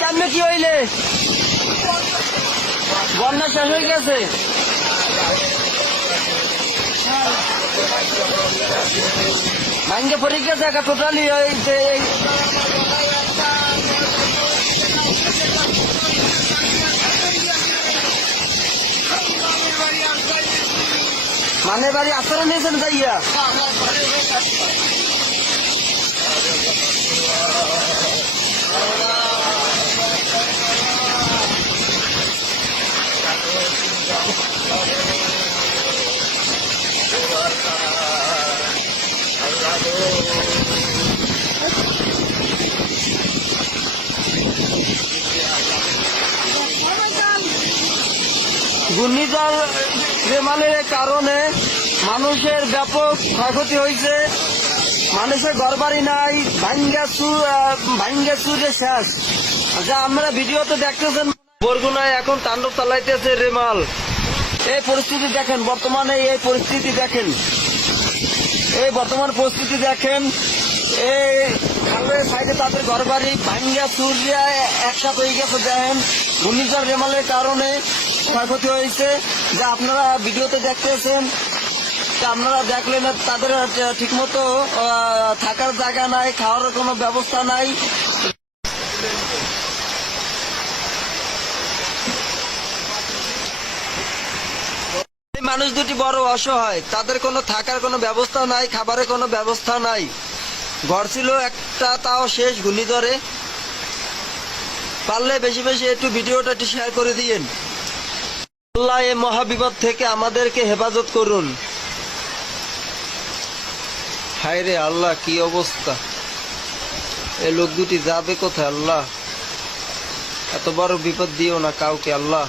কেমনে কি হইলে বন্যা শেষ হয়ে গেছে? ভাঙ্গে পড়ে গেছে টোটালি। মানে বাড়ি আশ্রয় নিয়েছেন যাইয়া? ঘূর্ণিঝড় রেমালের কারণে মানুষের ব্যাপক ক্ষয়ক্ষতি হয়েছে। মানুষের ঘরবাড়ি নাই, ভাঙ্গা চুরে শেষ। যা আমরা ভিডিওতে দেখতেছেন, বরগুনায় এখন তাণ্ডব চালাইতেছে রেমাল। এই পরিস্থিতি দেখেন, বর্তমানে এই পরিস্থিতি দেখেন, এই বর্তমান পরিস্থিতি দেখেন। এই খালের সাইডে তাদের ঘরবাড়ি ভাঙ্গা চুরিয়া একসাথে হয়ে গেছে। দেখেন ঘূর্ণিঝড় রেমালের কারণে ক্ষয়ক্ষতি হয়েছে, যা আপনারা ভিডিওতে দেখতেছেন। আপনারা দেখলেন তাদের ঠিকমতো থাকার জায়গা নাই, খাওয়ার কোনো ব্যবস্থা নাই। মানুষ দুটি বড় অসহায়, তাদের কোনো থাকার কোনো ব্যবস্থা নাই, খাবারের কোনো ব্যবস্থা নাই। ঘর ছিল একটা, তাও শেষ ঘূর্ণিঝড়ে। পারলে বেশি বেশি একটু ভিডিওটা একটু শেয়ার করে দিয়েন। আল্লাহ এই মহাবিপদ থেকে আমাদেরকে হেফাজত করুন। হায় রে আল্লাহ, কি অবস্থা! এই লোক দুটি যাবে কোথায়? আল্লাহ, এত বড় বিপদ দিও না কাউকে আল্লাহ।